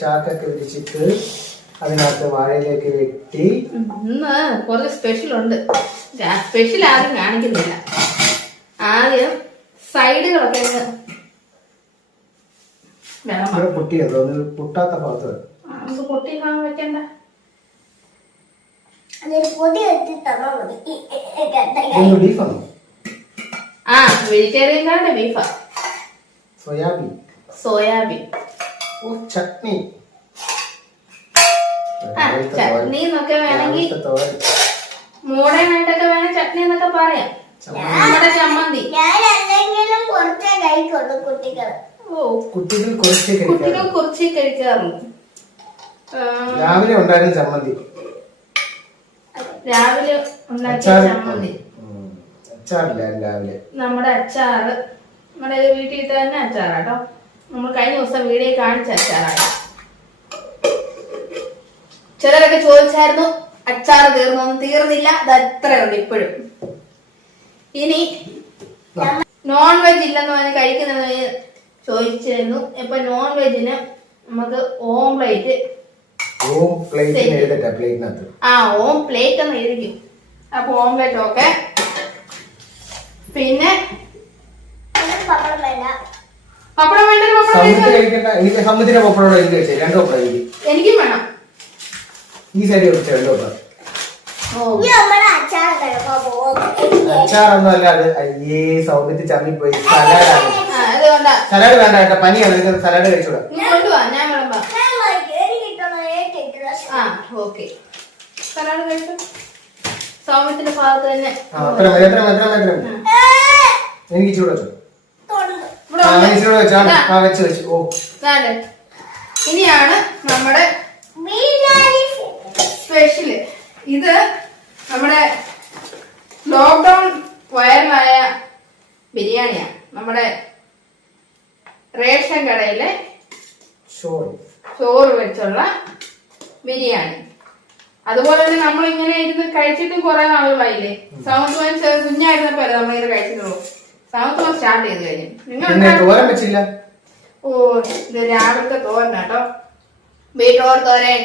ചാക്കൊക്കെ വിരിച്ചിട്ട് അതിനകത്ത് വാഴയിലേക്ക് വെട്ടി. ഇന്ന് കുറച്ച് സ്പെഷ്യൽ ഉണ്ട്. സ്പെഷ്യൽ ആദ്യം കാണിക്കുന്നില്ല. ആദ്യം സൈഡുകളൊക്കെ പൊട്ടിയതോ പൊട്ടാത്ത ഭാഗത്ത് നമുക്ക് പൊട്ടി വെക്കണ്ട. ബീഫാണോ? ആ വെജിറ്റേറിയൻകാരുടെ ബീഫാ. സോയാബീൻ. ഓ ചട്നി. ചട്നി എന്നൊക്കെ വേണമെങ്കിൽ മോഡേൺ ആയിട്ടൊക്കെ വേണേ ചട്നി എന്നൊക്കെ പറയാം. നമ്മുടെ ചമ്മന്തി കുട്ടികൾ കുറച്ച് കഴിക്കാറുള്ളൂ. രാവിലെ ഉണ്ടായിരുന്ന ചമ്മന്തി, രാവിലെ ഉണ്ടാക്കിയ ചമ്മന്തി, രാവിലെ നമ്മുടെ അച്ചാറ്, നമ്മുടെ വീട്ടിൽ തന്നെ അച്ചാറാട്ടോ. നമ്മൾ കഴിഞ്ഞ ദിവസം വീഡിയോ കാണിച്ച അച്ചാറാണ്. ചിലരൊക്കെ ചോദിച്ചായിരുന്നു അച്ചാറ് തീർന്നൊന്നും. തീർന്നില്ല, അത് അത്രയുണ്ട് ഇപ്പോഴും. ഇനി നോൺ വെജ് ഇല്ലെന്ന് പറഞ്ഞ് കഴിക്കുന്നത് ചോദിച്ചിരുന്നു. ഇപ്പൊ നോൺ വെജിന് നമുക്ക് ഓംപ്ലേറ്റ്. ഓം പ്ലേറ്റ് എന്ന് എഴുതിക്കും. അപ്പൊ ഓംപ്ലേറ്റ് ഒക്കെ. പിന്നെ പപ്പടം വേണ്ട. എനിക്കും വേണം. ഈ സൈഡ് അച്ചാറൊന്നും അല്ലാതെ അയ്യേ സൗന്ദര്യ ചമ്മി പോയി. സലാഡ് വേണ്ട കേട്ടോ, പനിയാണ്. സലാഡ് കഴിച്ചൂടാ. സൗമ്യത്തിന്റെ ഭാഗത്ത് തന്നെ എനിക്ക് ചൂട് ഇനിയാണ് നമ്മുടെ സ്പെഷ്യല്. ഇത് നമ്മുടെ ലോക്ക്ഡൌൺ വൈറലായ ബിരിയാണിയാണ്. നമ്മുടെ റേഷൻ കടയിലെ ചോറ് വെച്ചുള്ള ബിരിയാണി. അതുപോലെ തന്നെ നമ്മൾ ഇങ്ങനെ ഇരുന്ന് കഴിച്ചിട്ടും കുറെ നാളുകളായില്ലേ. സൗത്ത് കുഞ്ഞായിരുന്നപ്പോ അല്ലേ നമ്മളിങ്ങനെ കഴിച്ചിട്ടുള്ളൂ. സൗത്ത് സ്റ്റാർട്ട് ചെയ്ത് കഴിഞ്ഞു. നിങ്ങൾ ഓ ഇത് രാവിലത്തെ തോരനാട്ടോ. ബീട്രൂട്ട് തോരൻ.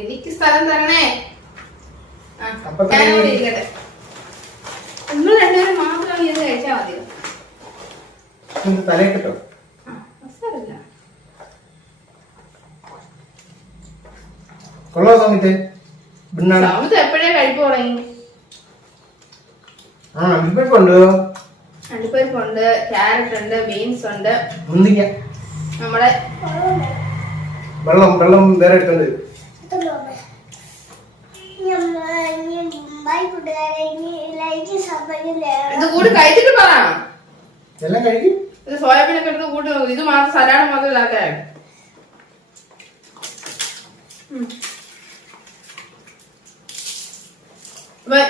എനിക്ക് സ്ഥലം തരണേ. ഇരിക്കട്ടെ. നിങ്ങൾ രണ്ടുപേരും മാത്രം ഇത് കഴിച്ചാൽ മതിയോ? തലയിട്ടോ കൊള്ളോ സമയത്ത് എപ്പോഴേ കഴിപ്പ് തുടങ്ങി. അണ്ടിപ്പരിപ്പുണ്ട്, ക്യാരറ്റ് ഉണ്ട്, ബീൻസ് ഉണ്ട്, നമ്മുടെ വെള്ളം വേറെ എടുത്തത്. ഇത് കൂടി കഴിച്ചിട്ട് പറ. എല്ലാം കഴിക്കും. ഇത് സോയാബീനൊക്കെ എടുത്ത് കൂട്ടി. ഇത് മാത്രം സലാഡ് മാത്രം ഇതാക്കാൻ.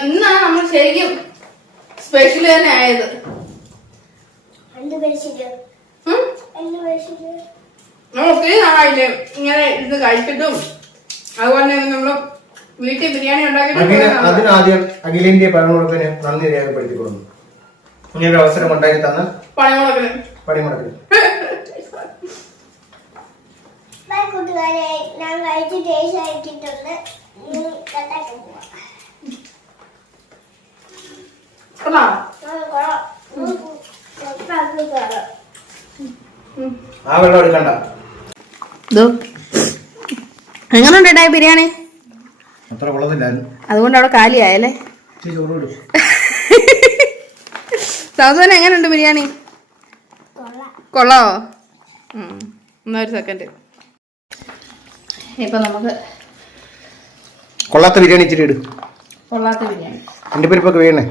ഇന്നാണ് നമ്മൾ ശരിക്കും സ്പെഷ്യൽ തന്നെ ആയത്. നമ്മൾ ഒത്തിരി നാളായില്ലേ ഇങ്ങനെ ഇത് കഴിച്ചിട്ടും. അതുപോലെ തന്നെ നമ്മള് വീട്ടിൽ ബിരിയാണി ഉണ്ടാക്കിയിട്ട് അതിനാദ്യം അഖിലേന്ത്യാ പണിമുടക്കിന് നന്ദി രേഖപ്പെടുത്തിക്കൊടുന്നു. ഇങ്ങനെ ഒരു അവസരം ഉണ്ടാക്കി തന്ന പണിമുടക്കിന്. ഞാൻ കഴിച്ച് ടേസ്റ്റ് ആക്കിയിട്ടുണ്ട്. ആ വെള്ളം എടുക്കണ്ട. എങ്ങനെയുണ്ടാ ബിരിയാണി? അത്ര കൊള്ളത്തില്ലായിരുന്നു. അതുകൊണ്ട് അവിടെ കാലിയായല്ലേ. സാധുവന എങ്ങനെയുണ്ട് ബിരിയാണി? കൊള്ളാവോ? എന്നാ ഒരു സെക്കൻഡ്. ഇപ്പൊ നമുക്ക് കൊള്ളാത്ത ബിരിയാണി ഇച്ചിരി ഇടും. കൊള്ളാത്ത ബിരിയാണി അണ്ടിപ്പരിപ്പൊക്കെ വീണേ.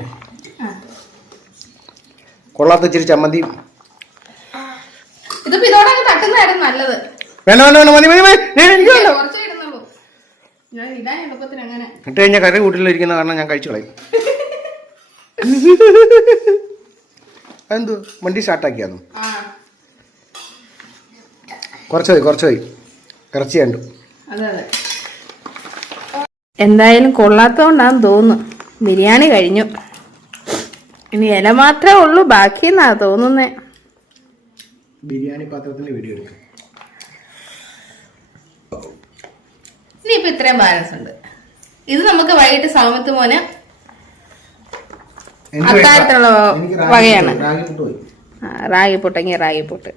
കൊള്ളാത്ത ഇച്ചിരി ചമ്മന്തി. ഇതിപ്പോ ഇതോടെ തട്ടുന്നതായിരുന്നു നല്ലത്. വേണ്ട വേണ്ട വേണ്ട മതി മതി മതി. കുറച്ചേ ഇടുന്നുള്ളൂ. ഞാൻ ഇടാൻ എളുപ്പത്തിന് അങ്ങനെ ഇട്ട് കഴിഞ്ഞാൽ കറി കൂട്ടിലിരിക്കുന്ന കാരണം ഞാൻ കഴിച്ചു കളയും. അതെന്തു വണ്ടി സ്റ്റാർട്ടാക്കിയാന്നു? കുറച്ച് ഇറച്ചി കണ്ടു. എന്തായാലും കൊള്ളാത്തോണ്ടാന്ന് തോന്നുന്നു. ബിരിയാണി കഴിഞ്ഞു. ഇനി ഇല മാത്രമേ ഉള്ളൂ, ബാക്കിയെന്നാ തോന്നുന്നേ. ബിരിയാണി പാത്രത്തിന്റെ വീഡിയോ എടുക്കും. ഇനിയിപ്പോ ഇത്രയും ബാലൻസ് ഉണ്ട്. ഇത് നമുക്ക് വൈകിട്ട് സൗമത്ത് മോന് അത്താഴത്തിനുള്ള വകയാണ്. റാഗി പുട്ടെങ്കിൽ റാഗി പുട്ട്.